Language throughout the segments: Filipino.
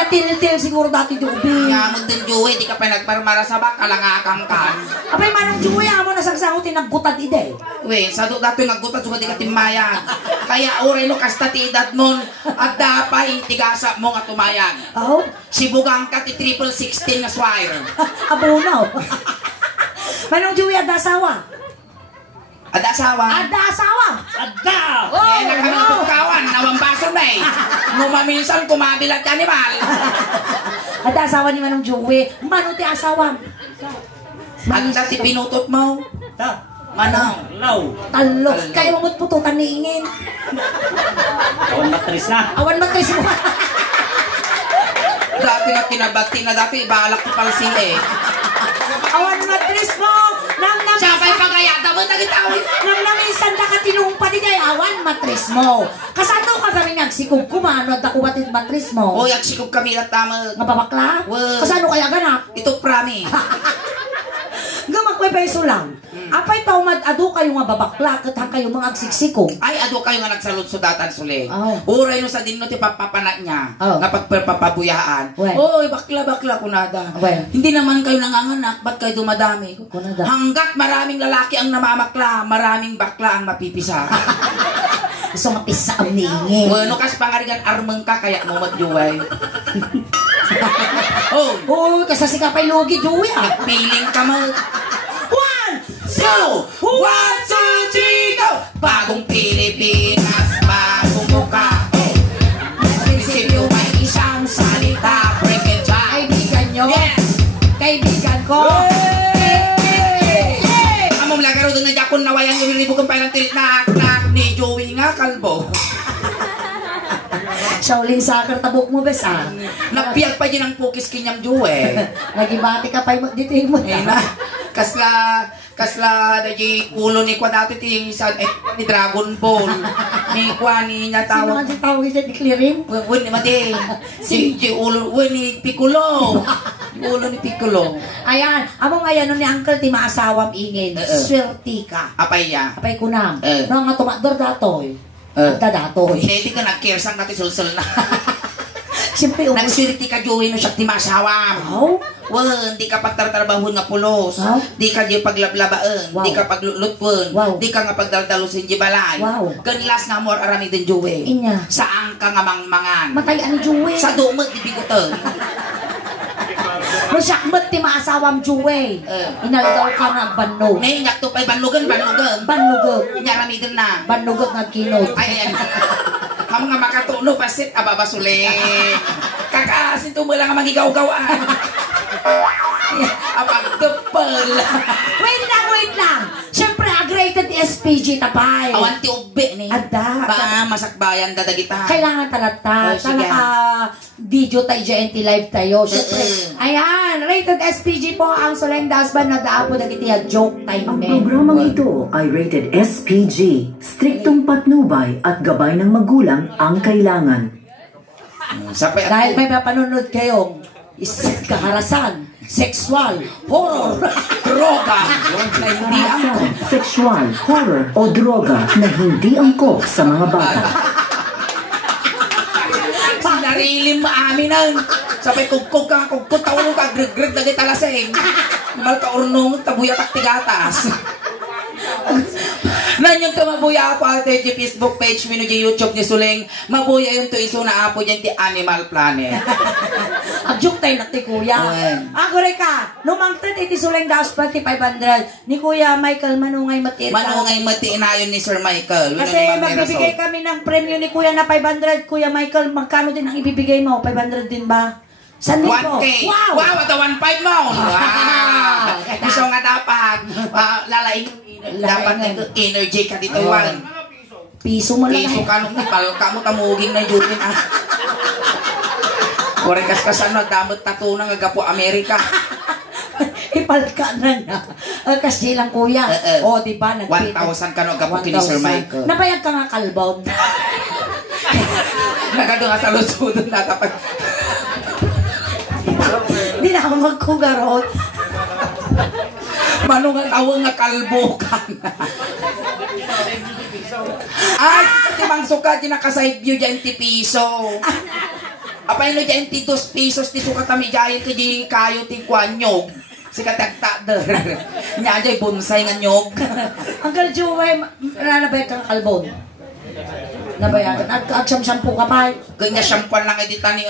Natil-til siguro dati Jubi. Nga mo din Joey, di ka pa nagparmara sa baka, langakang kan. Apay manong Jubi, amo na sagsangutin naggutad ide. Uy, sa dati naggutad, suga di ka timayan. Kaya oray no kasta ti edad mon, at dapay tigasa mo nga tumayan. Oh? Sibugang ka ti 16 na swire. Abunaw. Manong Jubi, ada asawa. Ada asawa? Ada asawa. Ada! Kaya na kami pagkawan, nawang baso na eh. Numaminsan kumabilat ka ni Mal. Ada asawa ni Manong Jubi. Manong ti asawa. At dati pinutot mo. Ta! Manang. Law! Talo. Kaya mamut pututan ni Ingin. Awan matris na. Awan matris mo. Dati nga kinabati na dati, ibalak ko pala sila eh. Awan matris mo. Sabay pagayata mo, nagitawin. Nang naminsan na ka tinumpa di kay awan matris mo. Kasano ka kami nagsikog kumano at ako batid matris mo? O, yagsikog kami at tama. Nga babakla? Well, Kasano kaya ganak? ito prami. Gamak may peso lang. Apay tao mad-ado kayo nga babakla kat kayo mga agsiksikog. Ay, ado kayo nga nagsaludsudatan suli. Oh. Uray no sa dinno ti papapanak niya. Oh. Nga pagpapabuyaan. Well. Oy, bakla-bakla kunada. Well. Hindi naman kayo nanganganak, ba't kayo dumadami? Kunada. Hanggat maraming lalaki ang namamakla, maraming bakla ang mapipisa. Gusto mapisa ang ningin. Bueno, kas pangarigan armeng ka, kaya mo magjuway. Oh, Oh, kasasi ka pa'y logi, Joey ah. feeling ka mo. 1, 2, 1, 2, 3, go! Bagong Pilipinas, bagong mukha. Prinsipyo may isang salita, break and try. Kaibigan nyo? Yes! Kaibigan ko? Among lagaro doon na jakon na wayang nililibo kang pailang tilit na ni Joey nga, kalbo. Shaolin soccer tabok mo, bes ah. Napiyag pa din ang pukis kinyang Joey. Nagibati ka pa dito yung mo. Ay na, kasla di ulo ni kwa dati ti sa ni Dragon Ball ni kwa ni nya Sino tawag nga si tawag siya ni Clearing? wen ni mate si ulo wen ni Piccolo ulo ni Piccolo. Ayan, among ayan ni Uncle ti maasawam ingin. Swerte ka. Apay ya Apay kunam. No nga tumador datoy. Datoy. hindi ka nagkirsang natin sulsul na. Siyempre umos. Nagsiriti ka Joey no siya ti masawam. Wow. Well, di ka pagtartrabahon nga pulos. Wow. Di ka di paglablabaan. Wow. Di ka paglulutpon. Wow. Di ka nga pagdaldalusin di balay. Wow. Kanlas nga more arami din Joey. Inya. Saan ka nga mangmangan? Matayan ni Joey. Sa dumot di biguteng. Masyakmat ti maasawam Joey. Inaldaw ka nga bannog. May inyak to pa'y banlugan. Banlugog. Inyarami din na. Banlugog nga kinot. Ay, ayan. Ang mga makatuno pasit, ababasuli. Kakasin to mo lang ang magigaw-gawaan. Apagdupal. Wait lang. Siyempre, rated SPG tapay. Awan ti ube ni. Ada. Ba, masakbayan dadagita. Kailangan talata. Oh, sige. Video tayo GNT live tayo. Siyempre, ayan, rated SPG po ang Soleng Dasban na daapo na kitiya joke time. Ang programang ito ay rated SPG. Striktong patnubay at gabay ng magulang ang kailangan. Dahil may mapanunod kayong kaharasan, sexual, horror, droga na hindi angkop. Sexual, horror o droga na hindi angkop sa mga bata. Sinarilim maamin ang sabay kugkog ka, tawulong ka, greg-greg na gitalaseng. Namal ka urnong, tabuya taktigatas. Nanyong tumabuya ako ate di Facebook page mino di YouTube ni Suling. Mabuya yung to iso na apo dyan di Animal Planet. Agyok tayo nakti kuya. Ako rin ka, numangtad iti Suling Dasban ti 500 ni Kuya Michael Manungay Mati. Manungay Mati na yun ni Sir Michael. Kasi magbibigay kami ng premyo ni Kuya na 500. Kuya Michael, magkano din ang ibibigay mo? 500 din ba? 1,000. 1K. Wow! Wow, ito 1.5 mo. Wow! Gusto nga dapat. Lalaing dapat na energy ka dito. Piso mo lang. Piso ka nung ipal ka mo tamuging na yun. Kore kaskasan nagdamot tatunang agapo Amerika. Ipalka na na. Kasi lang kuya. O, di ba? 1,000 ka no agapo kini Sir Michael. Nabayag ka nga kalbaw. Nagado nga sa lusudon na tapag. Hindi na ako magkugarot. Manong nga tawang nga kalbo ka na. Ay, timang suka, di nakaside view dyan ti piso. Apay no dyan ti 2 pesos ti sukat kami dyan kadi kayo ti kwanyog. Si katagta der. Nya dyan bonsai nga nyog. Uncle Joey, nanabay kang kalbon. Nabayagan. At shampoo ka pa. Kanya shampoo lang edita ni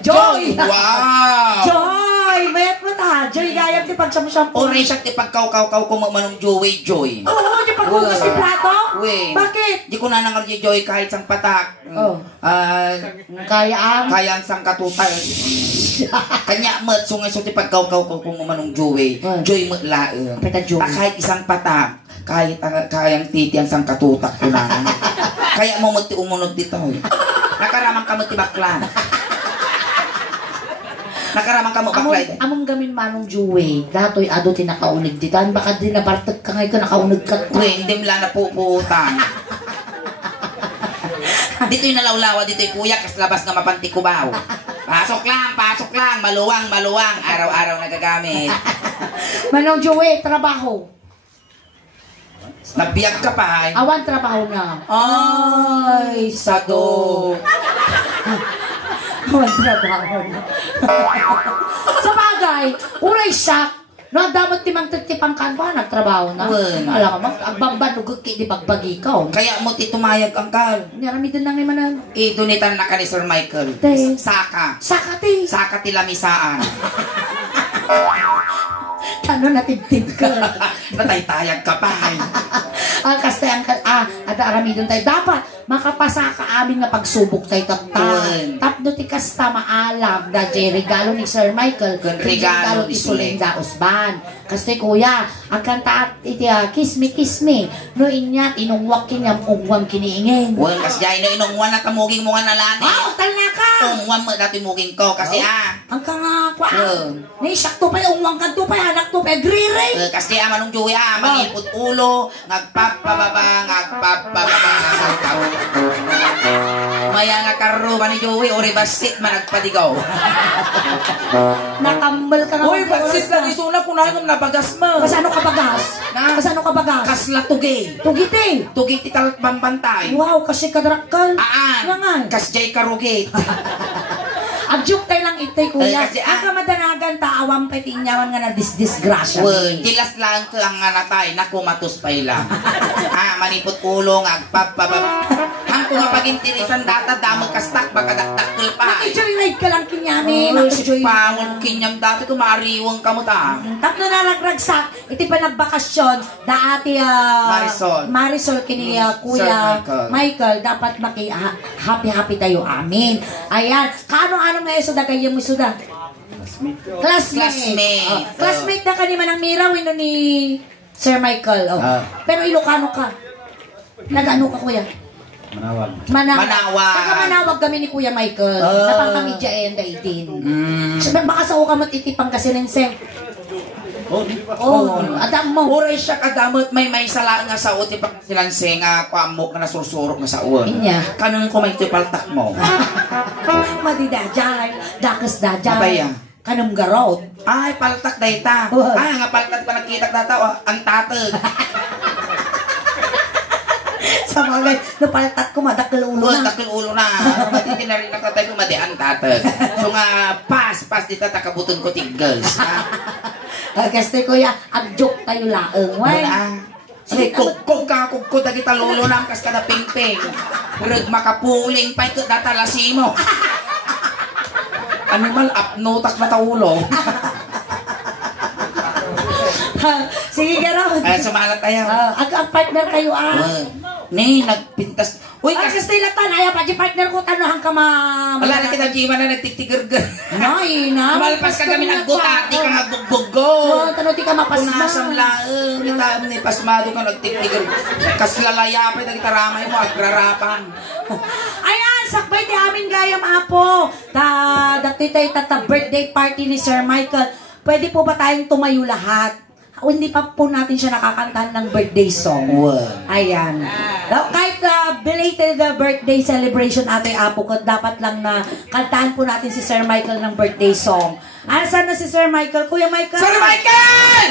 Joy! Wow! Joy! Mayat mo ta. Joy gayam ti pag-shampoo. Ore siya ti pagkaw-kaw kung manong Joy. Oo, di paghugas ti plato? We. Bakit? Di ko na nangar di Joy kahit sang patak. Oh. Kaya ang... Kaya ang sang katutal. Kanya mat sungay so ti pagkaw-kaw kung manong Joy. Joy mat laeng. Peta Joy. Kahit isang patak. Kahit kayang titi ang sang katutak ko na. Kaya mo mati umunod dito. Nakaramang ka mati baklan. Nakaramang ka mo baklay. Among gamin manong Joey. Dato'y ado tinakaunig ditan. Baka di nabartag ka ngayon ka nakaunig ka. Uy, hindi mo lang napuputan. Dito'y nalawlawa, dito'y kuya, kas labas nga mapantikubaw. Pasok lang, maluwang, araw-araw nagagamit. Manong Joey, trabaho. Nabiyag ka pa ay. Awan trabaho na. Ay, sado. Awan trabaho na. Sa bagay, uray siya. No, dapat timang titipang kanwa, nagtrabaho na. Alam mo, agbamban, nugugki, di bagbagi ka. Kaya mo titumayag ang kal. Naramitin lang naman na. Idunitan na ka ni Sir Michael. Te. Saka. Saka, te. Saka tilamisaan. Ano natibtib ka? Nataytayag ka pa ay. Kasi at aramidon tayo. Dapat makapasa ka amin na pagsubok tayo tapno ti kasta maalam da regalo ni Sir Michael. Regalo ni Sulinda Usban. Kasi kuya, ang kanta at iti kiss me. No inya, inungwak kinyam ungwam kiniingin. Well, kasi dyan na inungwan na tamuging mo nga nalani. Oh, tala ka! Ungwan mo dati muging ko kasi Ang ka nga, kwa. Naisak to pa yung ungwang ka to pa, anak to pa, agree. Kasi manong Joey manipot ulo, ngagpapababa, Maya nga karuba ni Joey, ori basit managpadigaw. Nakambal ka nga. Uy, basit lang isuna kung na yung nabagas mo. Kasano ka bagas? Kasano ka bagas? Kasla tugi. Tugite. Tugiti talat bambantay. Wow, kasi kadrakal. Aan. Kasjay karugit. Agjuk tayo lang ito'y kuya. Kasi ang kamadanagan taawang petinyawan nga na disgrasya. Well, tilas lang ko ang natay, naku matus pa ilang. Manipot ulo, ngagpapababa. Ang kung pag-intirisan data, damag kastak, baka daktakul pa. Nakicharinaid ka lang kinyami. Pangol kinyam dati, kung maariwang ka mo ta. Tatlo na nagragsak, iti pa nagbakasyon, daati Marisol kini kuya Michael, dapat happy tayo amin. Ayan, kaano nga isuda kayo mo isuda? Classmate. Classmate na kanima ng Mira, wino ni Sir Michael. Pero Ilocano ka. Nag-ano ka kuya? Manawag. Taga-Manawag kami ni Kuya Michael. Napangkamidya eh, ang daitin. Baka sa uka matitipang kasi rinse. Adam mo. Uray siya kadamot, may sala nga sa uti pag silanse nga kwamok nga nasursurok nga sa uwan. Inya. Kanang kumay tipaltak mo. Madidajay, dakas dajay. Abaya. Kanang garot. Ay, paltak dayta. Ay, nga paltak pa nakita data, ang tatag. Sa mga napaltat ko, madakil ulo na. Madakil ulo na. Matindi na rin nakatay ko, madian tatag. So nga, pas dito, takabuton ko tigals. Kasi kuya,ag-joke tayo laeng. Sige, kukog dagi talulo na, kas kada ping-ping. Rag makapuling pa ito, datalasi mo. Animal, apnotak na taulo. Sige, gano'n. Sumalat tayo. Ang partner kayo, nagpintas. Uy, kasi stilatan, ayaw pa, di partner ko, tanuhan ka wala na kita, Jima na nagtiktigar-gar. Ay, na. Malpas ka kami nagbuta, di ka magbugbugo. Tano, di ka mapasma. Punasam laeng, itam ni pasmado ka nagtiktigar. Kaslalaya pa, kita ramay mo, agrarapan. Ayan, sakbay di amin gayam apo. Dati tayo birthday party ni Sir Michael. Pwede po ba tayong tumayo lahat? O hindi pa po natin siya nakakantahan ng birthday song. Ayan. Kahit belated birthday celebration Ate Apo, dapat lang na kantahan po natin si Sir Michael ng birthday song. Saan na si Sir Michael? Kuya Michael! Sir Michael!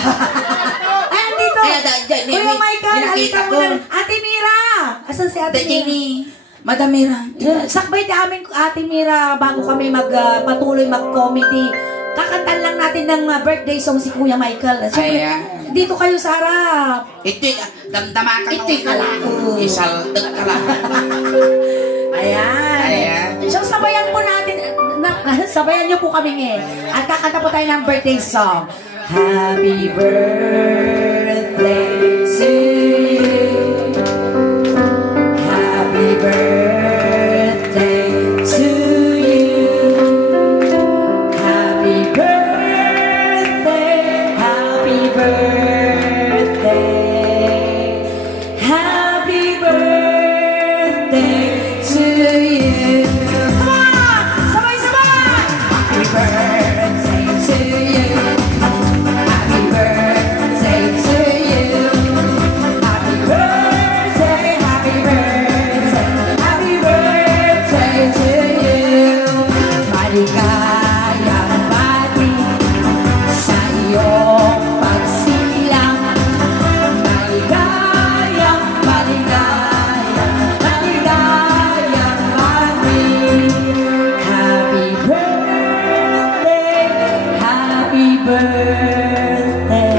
Ayan dito! Kuya Michael, halika mo na. Ate Mira! Asan si Ate Mira? Madam Mira. Sakbay di amin, Ate Mira, bago kami patuloy mag-comedy. Kakantan lang natin ng birthday song si Kuya Michael. Siyempre, Ayan. dito kayo sa harap. Ito, damdama ka Iti ka lang. Isaldag ka lang. Ayan. Ayan. So, sabayan po natin, sabayan niyo po kami At kakanta po tayo ng birthday song. Happy birthday to you. Happy birthday to you. Happy birthday. Happy birthday. Happy birthday to you. Come on! Sabay-sabay! Happy birthday to you. Happy birthday to you. Happy birthday, happy birthday, happy birthday to you. Maligayang bati sa iyong pagsilang. Maligayang, maligayang, maligayang bati. Happy birthday, happy birthday,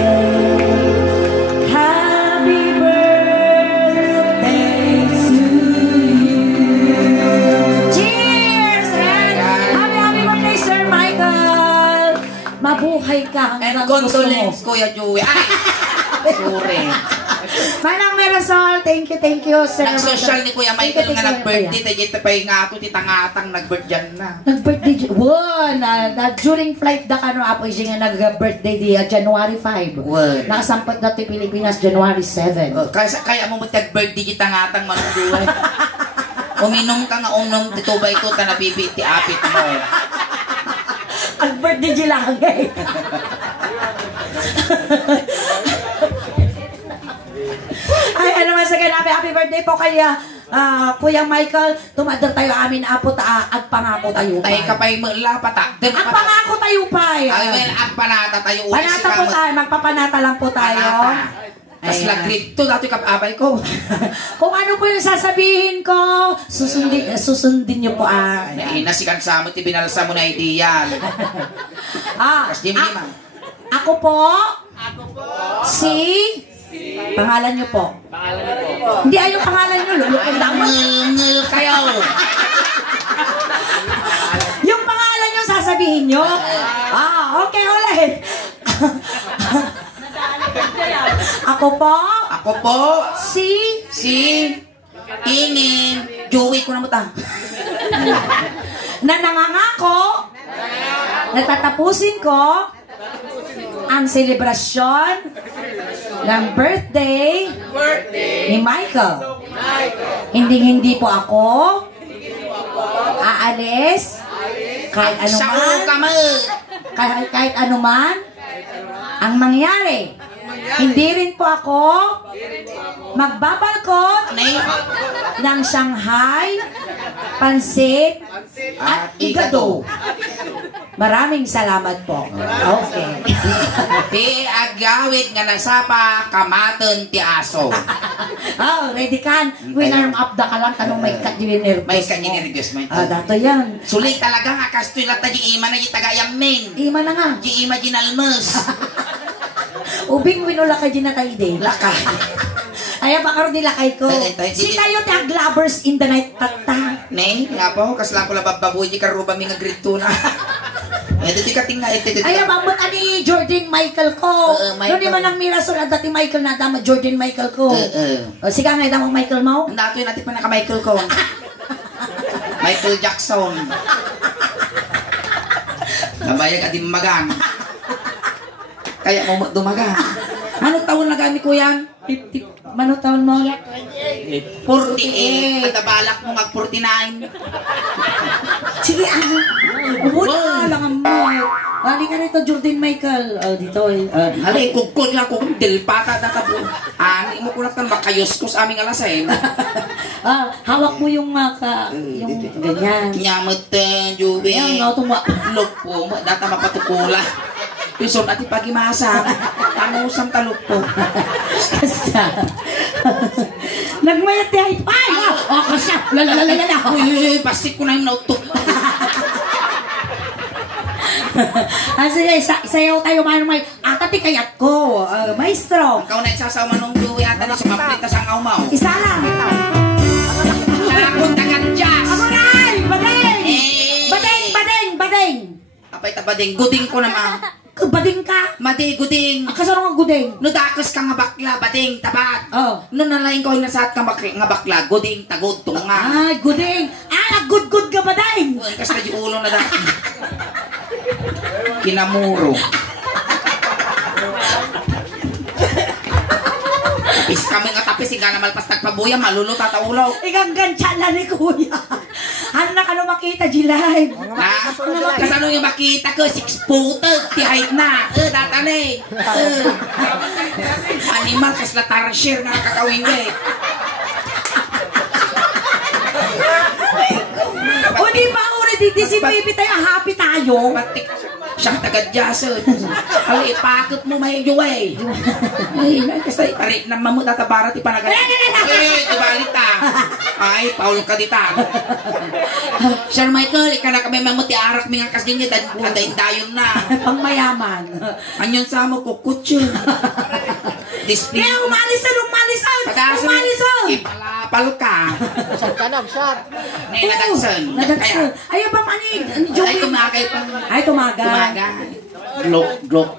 happy birthday to you. Cheers! And happy birthday, Sir Michael! Mabuhay ka And hanggang gusto mo. condolence, Kuya Joey. Ay! Sorry. Manang Merasol, thank you, Sir Nag-social ni Kuya Michael nga nag-birthday. Kuya. Tayo pa yung nga ito, titangatang nag-birthday na. Nag-birthday, during flight da kano apo siya nga nag-birthday di January 5. Wow. Nakasampat na ti Pilipinas January 7. Kaya mo nag-birthday titangatang manuduhay. Uminom ka nga unong titubay ko ta nabibiti apit mo. Ang birthday di lang eh. Ay, ano man sa kanabi, happy birthday po kay Kuya Michael. Tumadal tayo amin apo at pangako tayo pa. Tayo kapay mula pata. At pangako tayo pa. Ay, well, at panata tayo. Panata po tayo, magpapanata lang po tayo. Tapos Ayan. lagrito, dati kapabay ko. Kung ano po yung sasabihin ko, susundin niyo po Nainasikan sa mo, binalsa mo na ideal. Tapos di mo naman. Ako po, si, pangalan niyo po. Hindi ayong pangalan niyo, lulukong lang. Ngil kayo. Yung pangalan niyo sasabihin niyo. Okay, ulit. Ako po, si Inin, Joey ko na mo ta. na nangangako na tatapusin ko ang selebrasyon ng birthday ni Michael. Hindi po ako aalis kahit kahit anuman ang mangyari. Hindi rin po ako magbabalkot ng Shanghai, pansit, at igado. Maraming salamat po. Okay. Di agawit nga nasapa, kamaton ti aso. Ready kan? Winarm up da ka lang, tanong may kanyinirgos mo. May kanyinirgos mo. Dato yan. Sulit talaga nga, kastoy lata di ima na di tagayang men. Ima na nga. Di ima ginalmas. Ubing winula ka dinatay din. Laka. Ay, baka rin nilakay ko. Si tayo tag lovers in the night tata. Ne, nga po, kasla ko labababoy di karuba mi nga grito na. Ito ka tingna ito. Ay, mamot ani Jordan Michael ko. Michael. Doon naman ang Mirasol at dati Michael na dama Jordan Michael ko. Sige nga, damang Michael mo. Ang dato yun natin pa naka-Michael ko. Michael Jackson. Nabayag at magang. Kaya mo dumaga. Anong taon na gami ko yan? 50. Manong taon mo? 48. At nabalak mo mag-49. Sige, ano? Wala lang mo. Hali ka rito, Jordan Michael. Dito eh. Hali, kukod lang kung dilpata na tabo. Ani mo ko lang makayos ko sa aming alasin. Hawak mo yung yung ganyan. Nyamot, Juwe. Yan, tuma. Lupo, data mapatukula. Pison at ipagimasa. Ano usang talok po. Nagmayat di ay. Ay! Oh, kasi. Lalalala. Uy, pasik ko na yung nautok. Sige, sayaw tayo may atati kayat ko. Maestro. Ikaw na isasaw manong duwi ata na sumaplit na sa ngaumaw. Isa lang. Nakakot agad jazz. Amoray! Badeng! Badeng! Apay tabading, guding ko naman. Bading ka? Madi, guding. Kasano nga gudeng? No dakos ka nga bakla, bading, tabat. Oh. No nalaing ko inasaat ka nga bakla, guding, tagod, tunga. Ay, gudeng. Nag-good ka badeng. Uy, kas na di ulo na dati. Kinamuro. Tapis kami nga tapis, higa na malpas tagpabuya, malulo tataulo. Ikang gansya na ni Kuya. Ano na ka na makita, G-Live? Na, kasano yung makita ko, 6-footed, ti height na. Datane. Animal, kasla tarsier na kakawiwi. O di ba, dito si baby tayo, happy tayo. Batik, siyang tagadyason. Alay, ipakot mo may juway. Ay, kasi pari na mamut at barat ipanagay. Ay, tubalit ta. Ay, Paul ka dita. Sir Michael, ika na kami mamut i-arak mi nga kasing niya, dayon na. Pangmayaman. Anyon sa mo, kukutyo. Display. Kaya umalisan. Ipalapal ka. Kanabsat. Nadagsan. Nadagsan. Ayaw ba manig? Ay, tumagay pa. Ay, tumaga. Glok.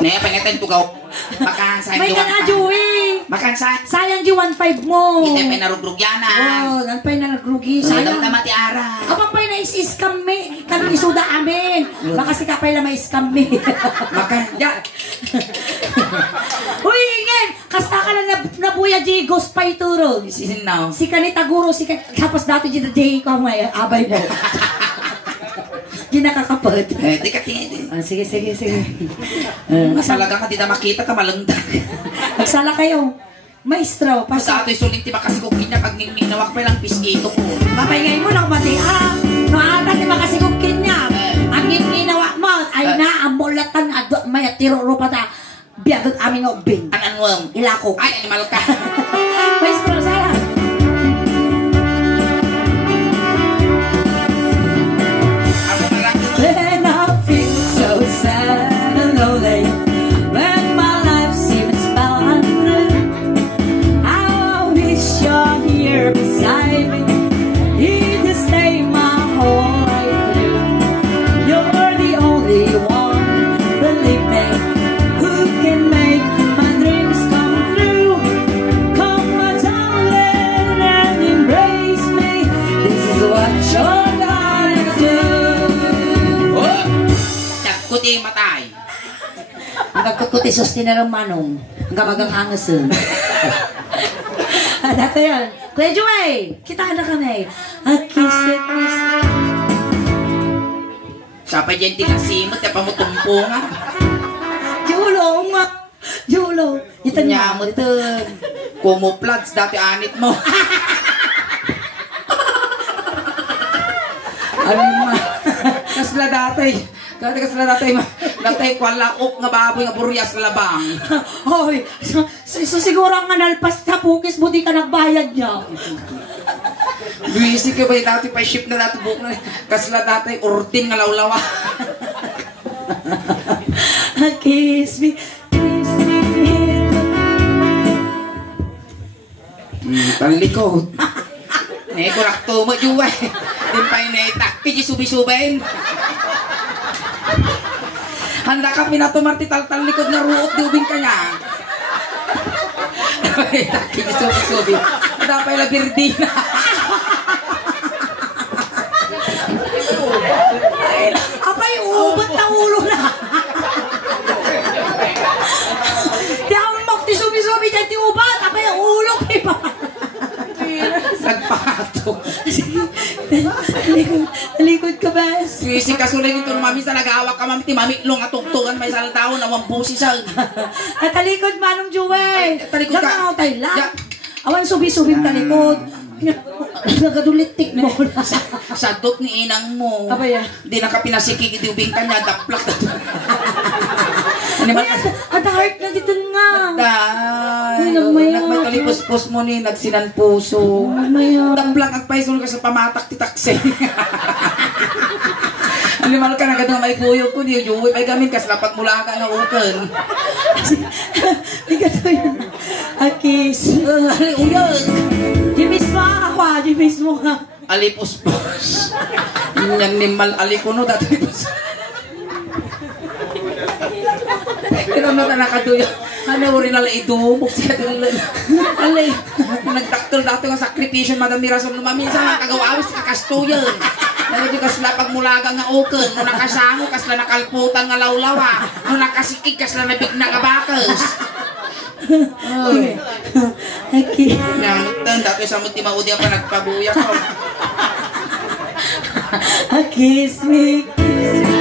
Nih, pengen tugaw. Makan sa May ka na, Joey. Makan sa. Sayang, G, 1.5 mo. Hindi pa narugrug yan Oo, nanpay na nagrugi. Sayang. Sayang. Tama ti ara. Abang pa'y na-is-scam me. Kanong isuda amin. Baka si kapay na may-scam me. Makan. Ya. Uy, ingin. Kasta ka na nabuya, G, ghost pa ituro. Sisin now. Si kanita guro, tapos dati G, J, ko may abay mo. Di nakakapad. Di ka tingin. Sige. Masalaga ka, di na makita ka malanda. Magsala kayo. Maestro, Sa pasa. ato'y sulit ti makasigukin niya, kag ningminawak pa lang piskito ko. Mapay ngayon mo lang mati. No, ata di makasigukin niya. Ang ginawa mo, ay na, ang mulatan, may tiruro pa ta. Biyagot aming ubing. Ananwam. Ilako. Ay, animal ka. Maestro, sala. Ako na lang. When I feel so sad and lonely, when my life seems boundless, I wish you're here beside me. You just stay my whole life through. You're the only one, believe me, who can make my dreams come true. Come, my darling, and embrace me. This is what you're gonna do. Oh! Nagkuti matay. Ang nagkukuti sustin na ng manong. Ang gabagang angasun. Dato yun. Kuya Joey, kita na kami. A kiss, a kiss. Siya pa dyan tinasimot, ya pamutumpo nga. Julo, nga. Julo. Ito niya. Nyamot kumuplads, dati anit mo. Ano ma? Kasla dati. Dati kwalaok nga baboy nga buryas nga labang. Hoy, so siguro ang nalpas sa pukis mo, di ka nagbayad niya. Luisi ka ba dati pa ship na dati buk na. Kasla dati urtin nga lawlawa. Kiss me, kiss me. Talikod. Kurak tumo juga. Din pa inetak. Piji subi-subain. Handa ka pinatumarti tal-tal likod na ruot di ubing ka niya. Piji subi-subi. Handa pa ila birdina. Apay, ubot na ulo na. Di ako magti-subi-subi dyan, ti ubat. Apay, ulo pa. Sagpato. Talikod ka ba? Sisi kasulay nito mami sa nag-awak ka mami. Ti mami long atugtugan may saltaon awang pusi sa. At talikod manong Juway. Talikod ka. Diyan tayo lang. Awan subi-subing talikod. Nagadulitik mo na. Sa dot ni inang mo. Abay, Di na ka pinasikik iti ubing ka niya. Daplak. Ano ba? At heart na dito nga. Day, Namaya. nagmatalipos-pos mo ni, nagsinan puso. Namaya. Damblang ang paisul ka sa pamatak ti taksi. Alimal ka na gadang may kuyog ko, di yung ay gamin kas lapat mula ka na ukan. Di ka to yun. Akis. Ali uyag. Jibis mo ako jibis mo ka. Alipos-pos. Yan nimal alikono dati lipos. Ito na nakatuyo. Ano rin nala idumok siya din. Alay. Nagdaktal dati ng sakripisyon, Madam Mirasol. Maminsan nga kagawawis kakastuyan. Dahil di kasla pagmulaga nga uken. Nung nakasango, kasla nakalputan nga lawlawa. Nung nakasikig, kasla nabigna nga bakas. Ay. Akis. Namutan, dati sa muti maudi pa nagpabuya ko. Kiss me, kiss me.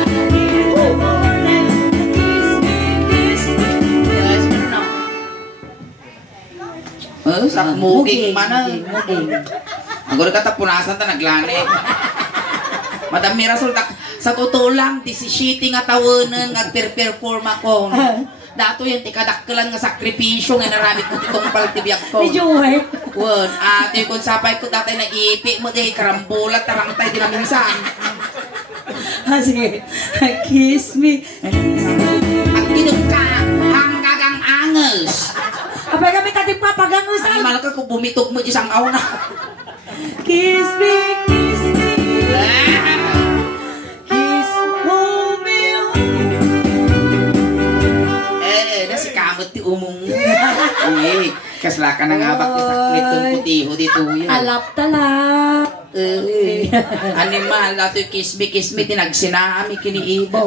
Sak muging mana. Muging. Ang gulo ka tapunasan ta naglani. Madam Mirasol, sa totoo lang, 17 nga tawanan nga perform ako. Dato yan, tikadakkelan nga sakripisyo nga naramit ko itong paltibyak ko. Medyo work. Wan, ate kung sapay ko dati na ipi mo di karambulat, tarangtay din na minsan. Sige. Kiss me. Ang kinong ka, hanggagang angas. Apay kami kating papagangusan. Animal ka kung bumitog mo di sang aw na. Kiss me, kiss me. Kiss me. Si kamot ti umong. Eh, kasla ka na nga bak ti saklit tong putiho dito yun. Alap talap. Animal, dato yung kiss me, tinagsinami kiniibaw.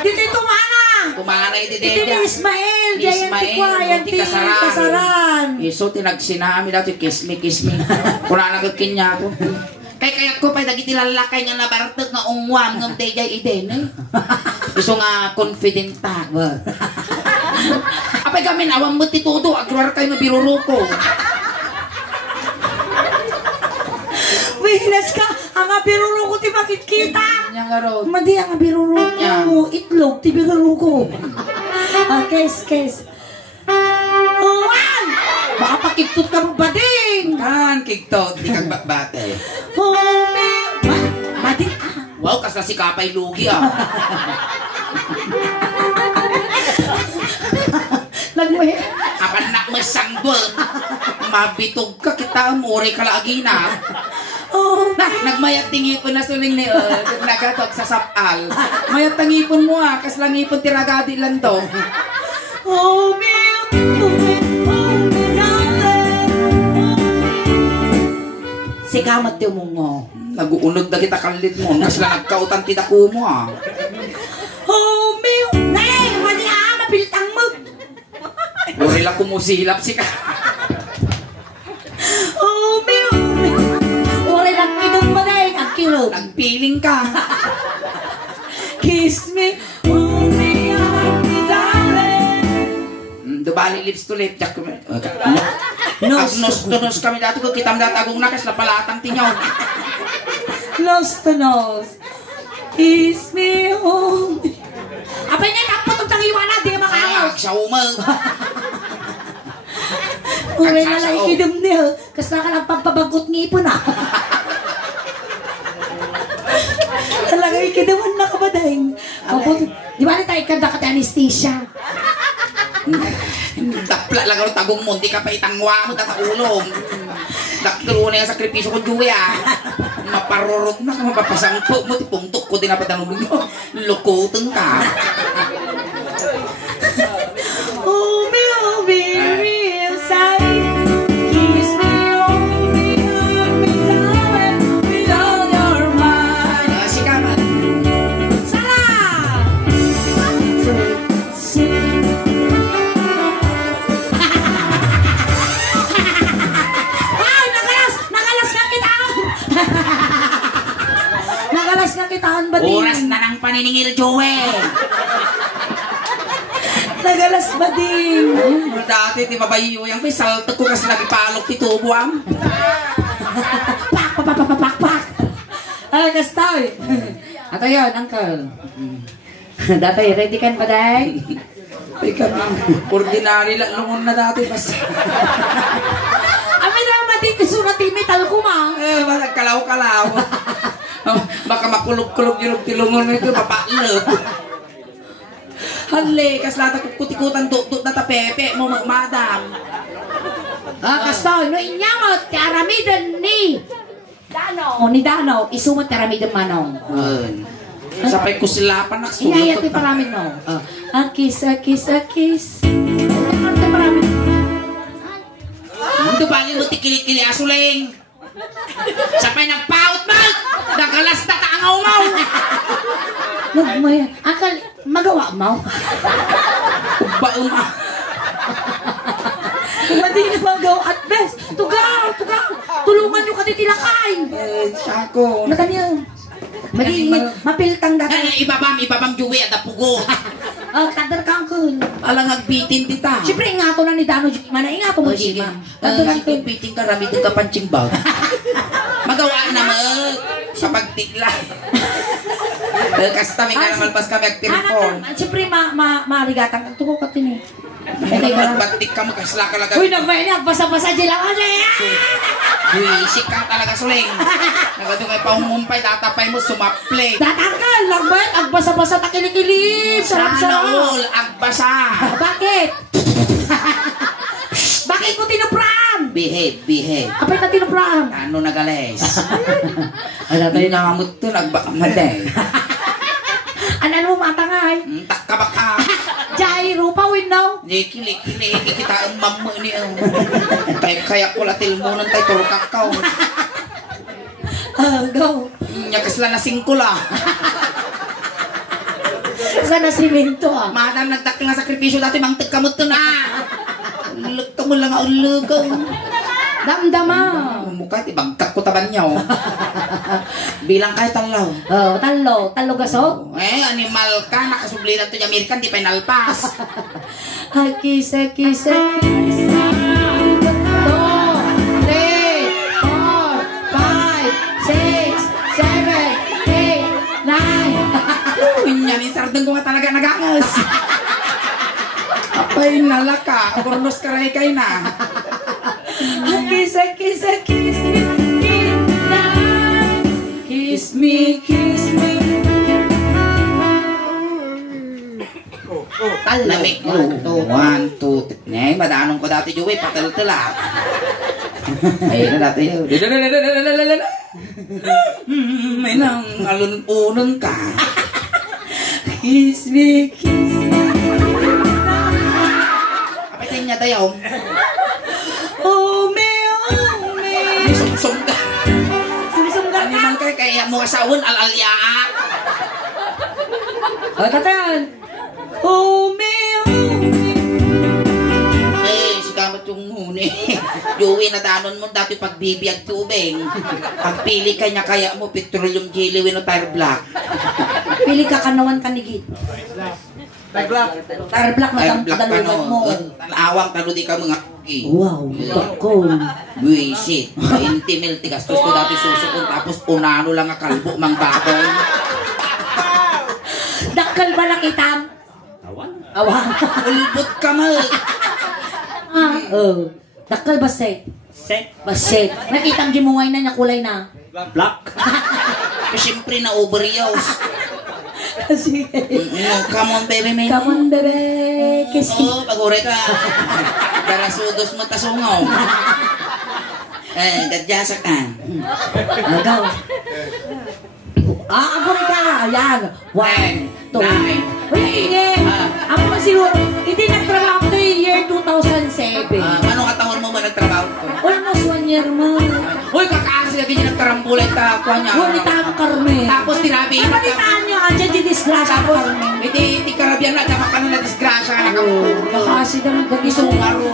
Dito tumana. Kumana iti Dito deja. ni Ismael. Diyan ti kwayan ti kasaran. Iso, tinagsinami dato yung kiss me. Kung nanagod kinya ko. Kaya ko pa dagiti lalakay nga nabartag nga ungwan ng deja iden eh. Iso nga confident ta. Apay gamin awang mo ti todo, agruar kayo na biruruko. Wihinas ka. Ang abiruro ko ti makikita. Nya nga ro. Madi ang abiruro Yeah. ko. Itlog ti biruro ko. Kes. Wow! Baka pakiktot ka mo bading. Kan kigtot, di kag bate. Bading. Wow, kasla si Kapay Lugi ah. Nagmuhi. Apan na masanggol. Mabitog ka kita, mure ka lagi na. Oh. Nagmayat tingipon na suling ni nagatok sa sapal. Mayat tangipon mo ah, kas lang ipon tiragadi lang to. Oh, me. Si kamat ti umungo. Naguunod na kita kalit mo, kas lang nagkautan tita ko mo ah. Oh, me. Nay, mali mapiltang mo. Mure lang kumusilap si ka. Oh, me. Ore lang kinong mo na ang kilog. Nagpiling ka. Kiss me. Oh, me. Darling. Dubali lips to lip, jak kami. Nos kami dati ko kitam datagong nakas na palatang tinyaw. Nose to nose. Kiss me. Oh, me. Apay na tapos ang iwana, di ka makaayos. Sa umang. Ure na lang ikidom niya. Kasi ka lang pampabagot ngipon ah. Talaga ikidaman na ka ba dahil? Di ba tayo ka na anesthesia? Dapla lang ang tagong mo, di ka pa itangwa mo, tataulong. Daktaro na yung sakripisyo ko, Juwe ah. Maparurot na ka, mapapasangpo mo, tipungtok ko din na patanong mo. Lukutong ka. Oh, me, real side. Kiss me, oh, me, darling, with all your mind. Si Kamat. Sala! Wow, nagalas nga kitaan! Nagalas nga kitaan ba din? Oras na ng paniningil, Juwe. Nagalas ba din? Dati, di mabayo yung may salto ko kasi nagipalok ti tubuang. Pak! Gastoy! Ato yun, uncle. Datoy, ready kan ba, day? Ay kami, ordinary lang noon na dati. Amin na matiti surat metal ko, ma. Baka kalaw-kalaw. Baka makulog-kulog yung tilungon nito, mapalog. Hali, kaslata kutikutan dut-dut na tapepe mo, madam. Kastoy, no inyamot, karamidan ni Dano. Ni Dano, isumot karamidan manong. Sapay ko sila pa naksulot. Inayat ni paramin, no? Akis, akis, akis. Arte paramin. Ito bali mo tikili-kili asuling. Sapay nagpaut mo! Nagalas na taangaw mo! Nagmaya. Akal, magawa mo. Baon mo. Madi na magawa at best. Tugaw, tugaw. Tulungan nyo ka titilakay. Sako. Nakanyan. Madi, mapiltang dati. Ibabam juwi at apugo. Kadar kang kun. Alang agbitin dita. Siyempre, ingato na ni Dano. Mana, ingato mo, Jima. Kadar kang biting ka rami ka pancing bag. Magawa na mo. Sa pagtikla. Kasi kami nga naman pas kami agtirpon. Siyempre, marigatang. Tuko ka tini. Nagbatik ka mo kasla ka lang. Uy, nagmay na. Basa-basa dyan lang. Isik ka talaga suling. Nagadungay pa umumpay, datapay mo, sumaple. Datangkal, lagbet, agbasa-basa takilikilip. Sarap-sarap. All, agbasa. Bakit? Bakit mo tinupram? Behave. Apay na tinupram? Ano nagales? Hindi na ngamot to, nagbakamaday. Ano mo matangay? Takabaka. Jai, rupa, winnaw. Kili, kita ang mama ni kaya ko latil mo nang tayo turo kakaw. Go. Nyakasla na singkula. Sana simento ah. Madam, nagtakil nga sakripisyo dati, mang tagkamot to na. Ulog ka mo lang, ulog ka. Damdama. Mukha, ibagkak ko taban niya. Bilang kayo talaw. Talo gasok. Animal ka, nakasublilan to yung American, di pa inalpas. Akis, akis, akis. 2, 3, 4, 5, 6, 7, 8, 9. Pinyanin, sardeng ko nga talaga nagangas. Apay nalaka, kurnos karay kay na. Kiss, kiss, kiss me, kiss me, kiss me. Lamig mo. 1, 2, 3. Ngay, madanong ko dati Joey, patal-tala. Ayun na dati yun. May nang alun-unan ka. Kiss me, kiss me. Kapitin niya tayo. Oh me. May sumsum ka. Sumisum ka Ano man kayo, kaya mo kasawon, al-alyaa. Tatan. Oh me. Si kamot yung huni. Joey, nadanon mo dati pagbibiyag tubig. Pagpili ka niya, kaya mo petroleum jelly wino tire black. Pili ka kanawan kanigit. Tire black Tire black ka madalugan mo. Awang talo di ka mga kuki. Wow, takon. Buisit. 20 mil tigastos ko dati susukon. Tapos unano lang ang kalbo mang baboy. Dakal ba lang itam? Awan. Ulbot ka mo. Dakal ba set? Set. Baset. Nakitam di mo ngay na niya kulay na. Black. Kasi siyempre na overuse. Sige. Come on baby man. Come on, bebe. Kiss me. Oo, pag-ure ka. Para sudos mo tasungaw. Gadyasak ka. Agaw. Agore ka. Ayan. 1, 2. Uy, ingin. Ako man siguro, hindi nagtrabaho ko yung year 2007. Anong katawan mo ba nagtrabaho ko? Almost 1 year mo. Uy, kakaasi lagi niya nagkarambulay ta kuha niya. Ngunit ako, Carmen. Tapos tirabi. Napalitaan niyo, andyan di disgrasya ko, Carmen. Hindi karabiyan na, dapat ka na na-disgrasya ka na kapuro. Kasi naman gabi Isong ngaro.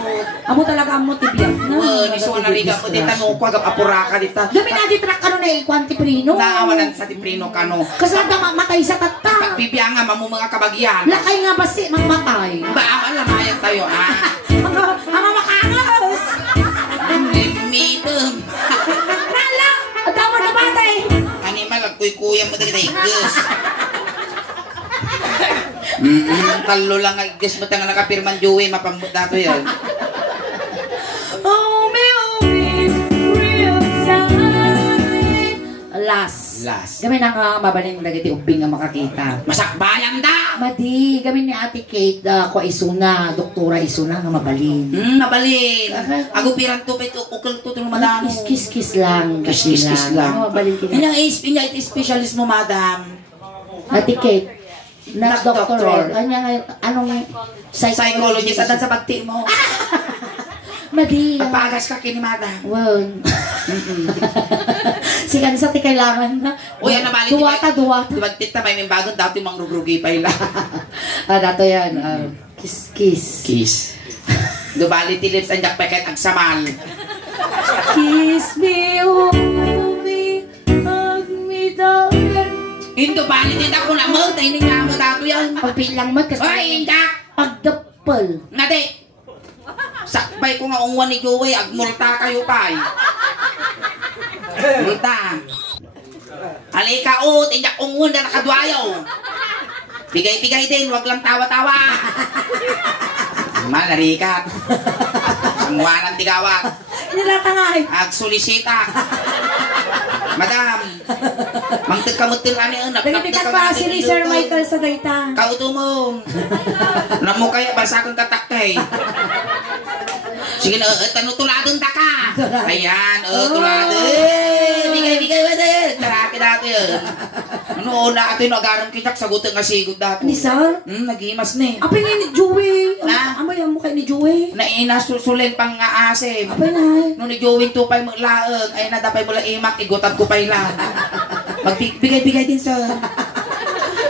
Amo talaga ang motibiyak na. Isong na riga po dita no, kuha apura ka dita. Dami na di track ka nun eh, Quantiprino. Naawanan sa tiprino ka no. Kasi nang matay sa tata. Bibiyang nga mamu mga kabagyan. Lakay nga ba si mang matay? Ba, alamayan tayo ah. Mga makangas. Limitum. Nala! Ang damo na batay. Animal, agkuy-kuya mo dali tayo. Talo lang ay guess mo nga nakapirman Joey mapambot na to yan. Oh, me, real side. Last. Gamin ang mabaling dagiti ubing nga makakita. Masakbayang da! Madi, gamin ni Ate Kate, ko isuna, doktora isuna nga mabalin. Nabalin. Agupiran to, ukol to itong madamo. Kiss lang. Kiss lang. Mabalin Inya specialist mo, madam. Ate Kate, nurse Doctor. doctor. Anong Psychologist at sa pagti mo. Madi. Papagas ka kini, madam. Wow. Si kanisa ti kailangan na. Uy, ano balik? Duwata. Dibagtit na may bago dati mang rugrugi pa ila. Dato yan. Kiss. Dubali ti lips anjak peket agsamal. Kiss me, hold me, hug me, darling. Indo bali din ako na mo, tayo nga mo dato yan. Pagbilang mo kasi. Oy, indak! Pagdapal. Nade! Sakbay ko nga ungwan ni Joey, agmulta kayo pa. Multa. Halika ut, indak ungwan na nakadwayaw. Bigay-bigay din, wag lang tawa-tawa. Malarikat. Sangwanan tigawat. Nilatangay. Agsolisita. Madam, mangtag kamutin ani anak. Nagpikat pa si Sir Michael sa dayta. Kauto mo. Namo kaya basa kang katakay. Sige na, tanutuladon ta ka. Ayan, tuladon. Bigay-bigay ba din? Taraki dati yun. Ano, na ato yung agaram kitak, sagutin nga sigod dati. Ni Sir? Nagimas ni. Apay nga ni Joey. Na? Amay ang mukha ni Joey. Nainasusulin pang nga asim. Apay nga. Nung ni Joey tupay mo laang, ay nadapay mo lang imak, igutan ko pa ilang. Magbigay-bigay din sa...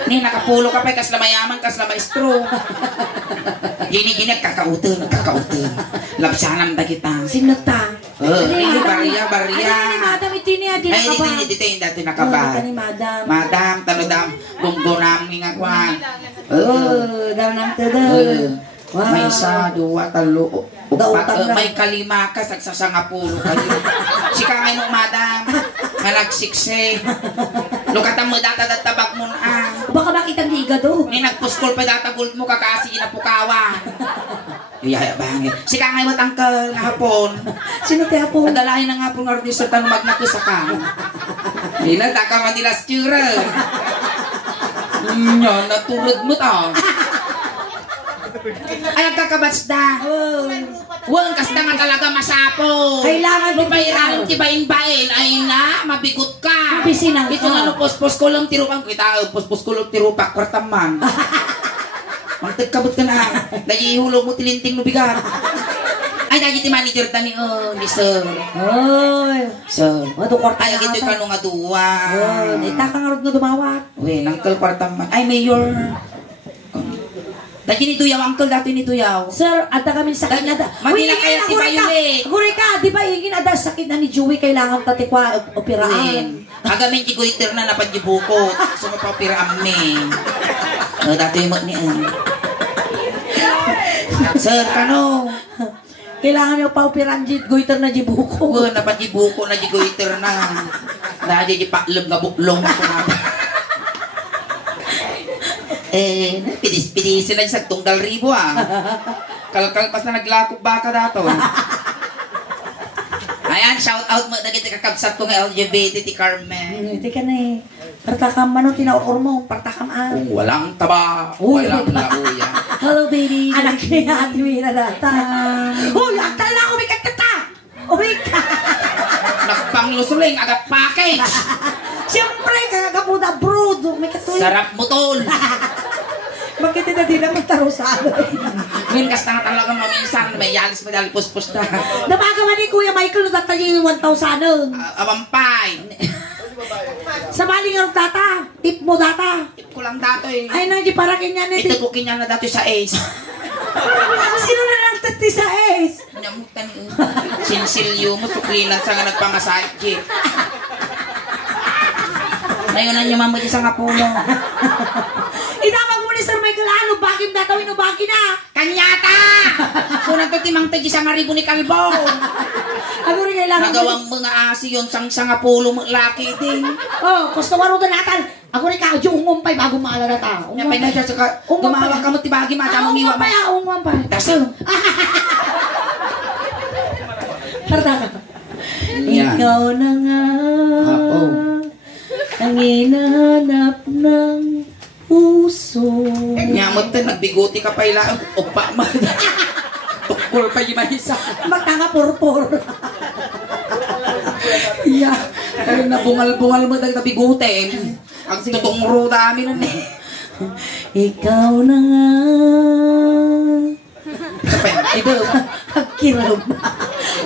Ni, nakapulo ka pa, kas na mayaman, kas na maestro. Gini-gini, kakautin. Labsanan ba kita? Sinata. Bariya. Ay, madam, ito niya, di nakaba. Ay, dito yung dati nakaba. Ito ni madam. Madam, tanodam, gunggunam nga kwa. Daw nang tada. May isa, dua, talo, Dautang na. may kalima ka, sagsasangapuro kayo. Sika ngayon, madam, nga nagsikse. Lukatan mo data-databag mo na. Baka makitang liga do. Ni nagpuskol pa datagult mo, kakasi inapukawan. Iyaya bangin. Sika ngayon matangkal nga hapon. Sino tayo po? Madalahin na nga po nga rin sa tanong magnakusa ka. Hila, taka madilas tsura. Naturod mo ta. Ay, nagkakabasta. Huwag kasta nga talaga masapo. Kailangan Lupairang tibain-bain. Ay na, mabigot ka. Bisinang Ito nga, pospos ko lang tirupang kita. Pospos ko lang tirupak, kwartaman. Magtagkabot ka na. Dahil ihulog mo tilinting nubigat. Ay, dahil ti manager tani, ni sir. Oy. Sir. Wato kwarta Ay, ito ka nung aduwa. Itakang arod nga dumawat. Uy, nangkal kwartaman. Ay, mayor. Dahil ni Tuyaw, uncle dati ni Tuyaw. Sir, ada kami sakit na da. Mandi na kaya ti Violet. Guri ka, di ba hingin ada sakit na ni Joey kailangan tatikwa operahan. Agamin ti goiter na napadjibukot. So mapapiraan mi. Dati mo ni Sir, kano? Kailangan niyo pa operahan jit goiter na jibuko. Napadjibuko na di goiter na. Dahil di paklog nga buklong ako na. Pidis-pidisin na sa tunggal ribo Kalkal pas na naglakop baka dato. Ayan, shout out mo dagiti kakabsat ko nga LGBT ti Carmen. Hindi ka na eh. Partakam man tinaor mo, partakam Walang taba, walang lauya. Hello baby. Anak niya Ate Mira data. Aktal na umikat ka ta. Umikat. Nagpanglusuling agad package. Siyempre, kagapuda brood. Sarap mo tol. Bakit na di naman tarusado? Ngayon kas na talagang maminsan, may yalis mo dahil puspos na. Napagawa ni Kuya Michael na tatay 1,000. Awampay. Sa maling arong data. Tip mo data. Tip ko lang dato eh. Ay, nandiyo para kinyan na. Ito ko kinyan na dato sa Ace. Sino na lang tati sa Ace? Namutan eh. Sinsilyo mo, suklinan sa nga nagpamasahe. Ngayon na nyo mamuti sa kapulo. Inamag mo ni Sir Michael, ano, bakit natawin o bakit na? Kanyata! Sunod to timang tagi sa maribo ni Kalbo. Ano rin kailangan Nagawang mga asi yun sang apulo mo laki din. Oh, gusto waro to natal. Ako rin ka, umumpay bago maalala ta. Napay na siya sa gumawag ka mo tibagi mata mo niwa. Umumpay. Dasal. Karta ka. Yan. Ikaw na nga ang hinahanap ng puso. Nyamot na, nagbiguti ka pa ila. Upa mo. Tukol pa yung mahisa. Magtanga purpur. Yeah. Ay, nabungal-bungal mo na nabigutin. Ang tutungro namin nun eh. Ikaw na nga. Ito. Pagkirog.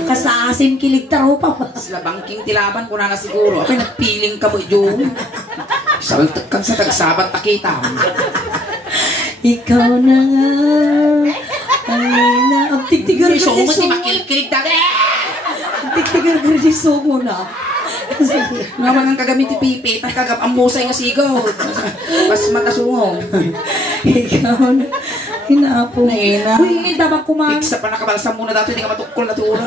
Kasaasim kilig taro pa ba? Sila bangking tilaban ko na siguro. Apay nagpiling ka mo yun. Saltak kang sa tagsabat takita. Ikaw na nga. Ay na. Ang tigtigar ka So, di mas di sumo. makilkilig dati. Ang tigtigar ka di sumo na. Sige. Naman ang kagamit ti Pipi. Ang musay nga sigaw. Mas matasungong. Ikaw na. Hinaapo. Naina. Uy, damag kuman. Iksa pa nakabalsam muna dati. Hindi ka matukol na tuulo.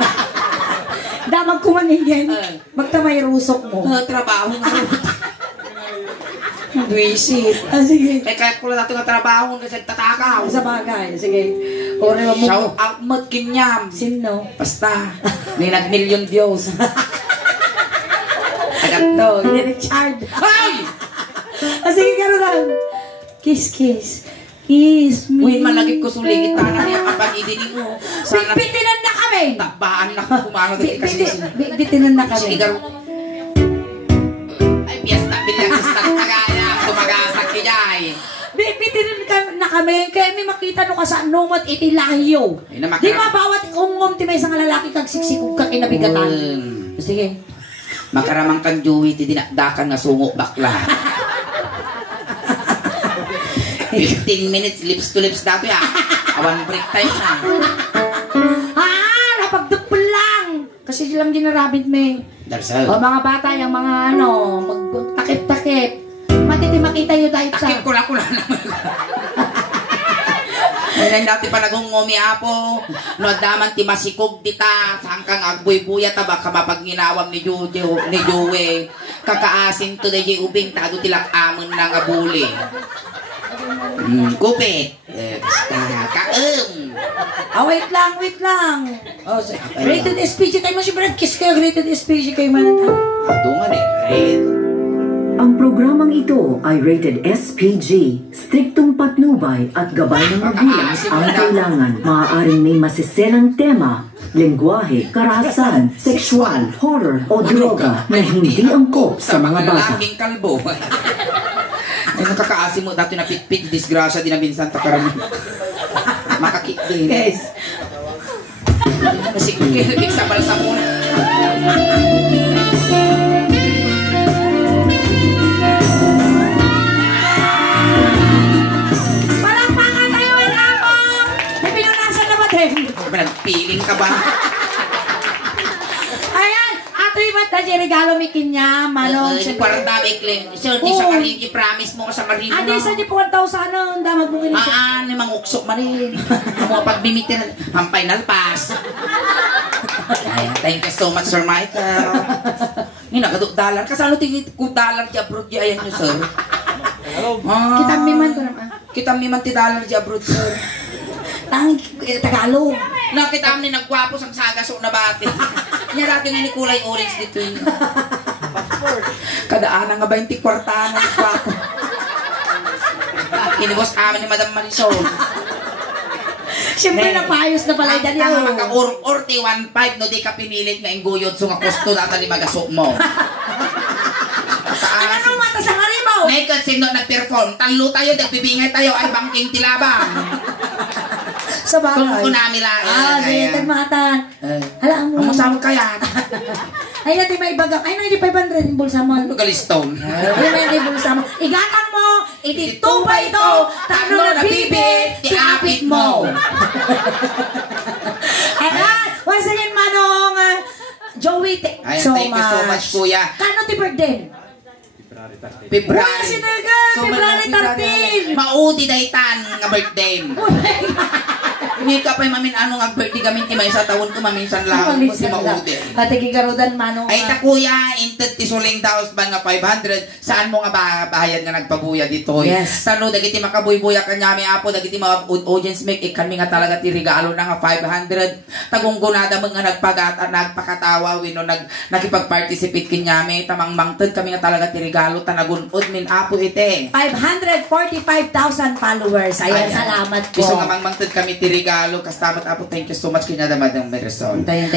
Damag kuman yan. Magtamay rusok mo. Trabaho nga. Duisit. Sige. Kaya ko lang dati nga trabaho kasi tatakaw. Sa bagay. Sige. Ore mo. Shout out mo't kinyam. Sino? Basta. May nag-million Diyos. Agad to. Richard. Ay! Sige, gano'n lang. Kiss, kiss. Kiss me. Uy, malagip ko suligit na niya kapag idinig mo. Sana Bitinan na kami. takbaan na kumano dati kasi. Bitinan na kami. Sige, ay, piyesta, binagista tagaya. Tumagasak kijay. Bitinan na kami. Kaya may makita no ka sa nomot itilayo. Ay, na Di ba bawat umom ti may isang lalaki kag siksikog kag inabigatan. Sige. Makaramang kang Joey, tinakdakan nga sungo bakla. 15 minutes, lips to lips dati ah. Awan break time na. Napagdupol lang. Kasi lang dinarabit may. Darsal. O mga bata, yung mga magtakip-takip. Matiti makita yun dahil sa... Takip ko na naman. Ngayon dati pa nagungomi apo. No daman ti masikog dita. Hangkang agboy-buya ta baka mapagginawam ni Joey. Kakaasin to na yung ubing tago tilak amon na nga buli. Kupit. Wait lang. Oh, rated SPG kayo mo si Brad Kiss kayo. Rated SPG kayo man. Ato nga rin. Ang programang ito ay rated SPG. Striktong patnubay at gabay ng magulang ang kailangan. Maaaring may masiselang tema, lengguwahe, karahasan, sexual, horror o droga na hindi angkop sa mga bata. Lalaking kalbo. Ay, nakakaasi mo dati na pitpit, disgrasya din na minsan takarami. Makakit din. Guys. Masikilbig sa balsa muna. Palakpakan tayo, ako! May pinunasan na ba din? Nagpiling ka ba? Ayan, ato yung ba't na regalo may kinya, manong. Hindi parang dami, Clem. Sir, di sa karigi, promise mo sa maribo na. Adi, sa di po 1,000 ang damag mong inisip. Ni mang uksok man rin. Ang mga pagbimitin, hampay nalpas. Ay, thank you so much, Sir Michael. Nga, $2. Kasano tingin ko dollar di abroad di ayan nyo, sir? Kita miman ko naman. Kita miman ti dollar di abroad, sir. Tagalog. Nakita ni nagwapo sang sagaso na bati. Nya dati nga ni kulay orange dito yun. Kadaanan nga 20 kwarta na nagwapo. Inibos amin ni Madam Marisol. Siyempre napayos na pala dyan Ang yun. magka-orti 1.5 no di ka pinilit nga inguyod so nga kusto data ni magasok mo. Ano nung mata sa ngaribaw? Naked sino nag-perform. Talo tayo, nagbibingay tayo ay bangking tilabang. Sa bagay. Kung kunami lang. Sige, tagmatan. Halaan mo. Ang masama kaya. Ay, natin may bagang. Ay, natin 500 yung bulsa mo. Galistone. Ay, natin yung bulsa mo. Igatang mo. Itituba ito. Tano na bibit. Tiapit mo. Ayan. Once again, Manong. Joey, thank you so much, kuya. Kano ti birthday? February. Uy, sinaga! February 13! Maudi daytan nga birthday. Hindi ka pa mamin ano nga birthday kami ti may sa taon ko maminsan lang ko si maudi. Katigi garudan manong. Ay ta kuya, inted ti suling daos ba nga 500, saan mo nga bayad nga nagpabuya dito? Yes. Tano dagiti makabuy-buya kanya mi apo dagiti mga audience make kami nga talaga ti regalo na nga 500. Tagunggunada mga nagpakatawa wino nakipag-participate kinyami tamang mangted kami nga talaga ti regalo tanagunod min apo ite. 545,000 followers. Ayan, salamat po. Gusto nga mangmangted kami ti regalo kastamat apo, thank you so much kinyada Madam Marisol. Tay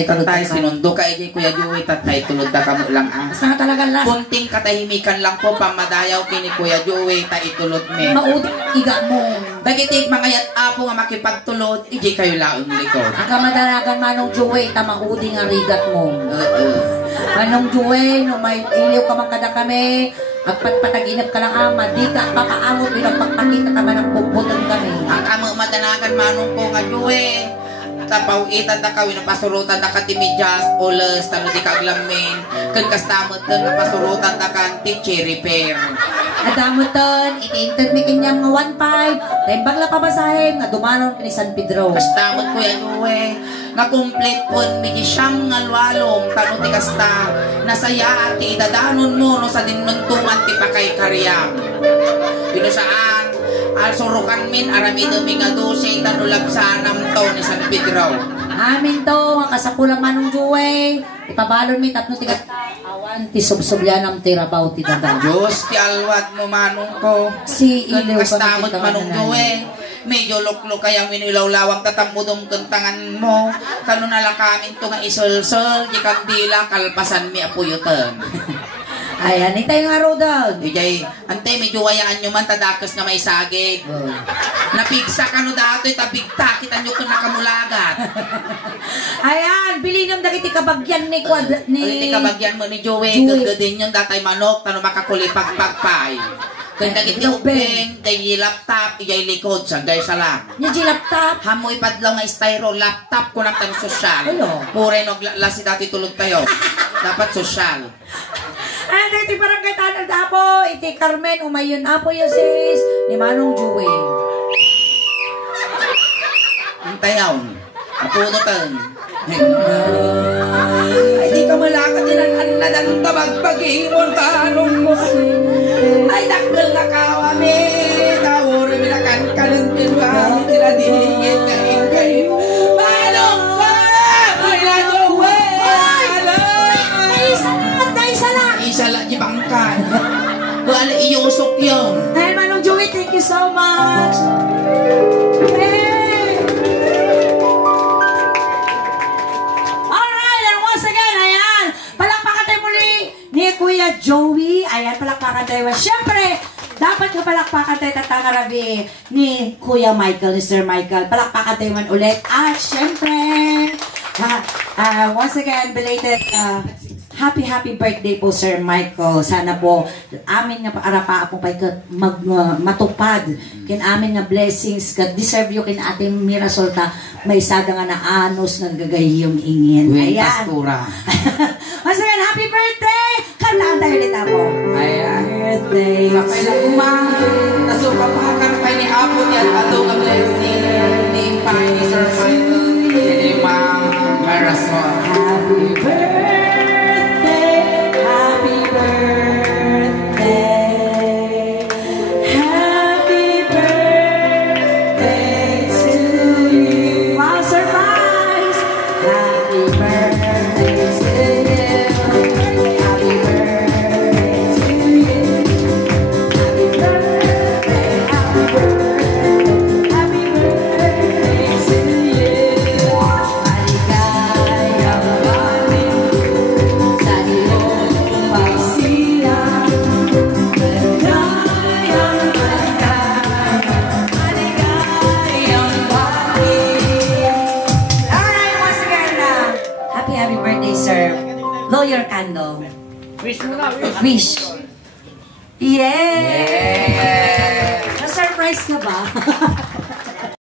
sinundo ka ejay Kuya Joey tatay tulod da kamo lang Basta nga talaga last. Kunting katahimikan lang po pamadayaw kini Kuya Joey ta itulod me. Maudi iga mo. Dagitik mangayat apo nga makipagtulod ejay kayo laong likod. Ang kamadalagan manong Joey ta maudi nga rigat mo. Manong Joey no may iliw ka man kada kami. Agpatpataginap ka lang ama, di ka papaamot bilang pagpakita tama ng pugbutan kami. Ang amo madanagan manong ko nga Joey. Tapaw itan da kawin pasurutan da ka timidyas oles tano di kaglamin ken kastamot den pasurutan da kan ti cherry pear Adamuton itiintad mi kinyam nga 1.5 tembang la pabasahin nga dumanon kini San Pedro kastamot Kuya Joey nga complete pon mi di siyam nga lwalom tano ti kasta nasaya at idadanon mo no sa dinuntungan ti pakay karyam bino saan alsurukan min aramido mi nga 12 tanulab sa namto ni San Pedro. Amin to nga kasapulang manong Joey ipabalon mi tapno tigat awan ti subsubyanam ti rabaw ti daga. Diyos ti alwat mo manong ko. Si iliw kastamot manong Joey. Medyo luklok kaya minilawlawang tatamudong kentangan mo. Kano nalakamin to nga isolsol di kandila kalpasan mi apuyutan. Ayan, itay nga ro daw. Ijay, ante, medyo wayaan nyo man, tadakas nga may sagig. Napigsa ka no dato, itabigta, kita nyo kung nakamulagat. Ayan, bilin yung dakiti kabagyan ni Iti kabagyan mo ni Joey, gagadin yung datay manok, tano makakulipag-pagpay. Kanda iti ubeng, day laptop, ijay likod, sagay sa lang. Yung laptop. Hamoy padlaw nga styro, laptop ko ng tang sosyal. Pure no, lasi dati tulog tayo. Dapat sosyal. Ayan, iti barangay Tanang Apo, iti Carmen, umayon Apo yung sis, ni Manong Joey. Ang tayaw, apunutan. Ay, di ka malakad din ang anladang tabagbagimon tanong mo. Ay, dakil na kawami, tawuro minakankanin pinwami, tinadingit kain. Manong ka! Kuya Joey! Isa lang di bangkan. Wala iusok yun. Ay, Manong Joey, thank you so much. Hey! Alright, and once again, ayan, palakpakan tayo muli ni Kuya Joey. Ayan, palakpakan tayo. Siyempre, dapat ka palakpakan tayo tatangarabi ni Kuya Michael, ni Sir Michael. Palakpakan tayo man ulit. At siyempre, once again, belated happy birthday po Sir Michael. Sana po amin nga arapa po pay matupad kin amin nga blessings kat deserve yo kin ating Mirasolta may sada nga na anos nga gagayong ingin. Ayan. Once again, happy birthday! Kantaan tayo ulit po. Ayan. Birthday. Sakay lang umang. Nasupapakan kay ni Apo niya ato nga blessing. Ni Impay ni Sir Michael. Ni Ma'am Marisol. Happy birthday. Happy birthday. Happy birthday to you. Wow, surprise! Happy birthday to you. Happy birthday to you. Happy birthday, happy birthday, happy birthday to you. Maligayang gabi sa iyong pagsilang. Maligayang gabi. Alright, once again, happy birthday, sir. Blow your candle. Wish mo na, Wish. Yeah! Yeah! Na-surprise ka ba?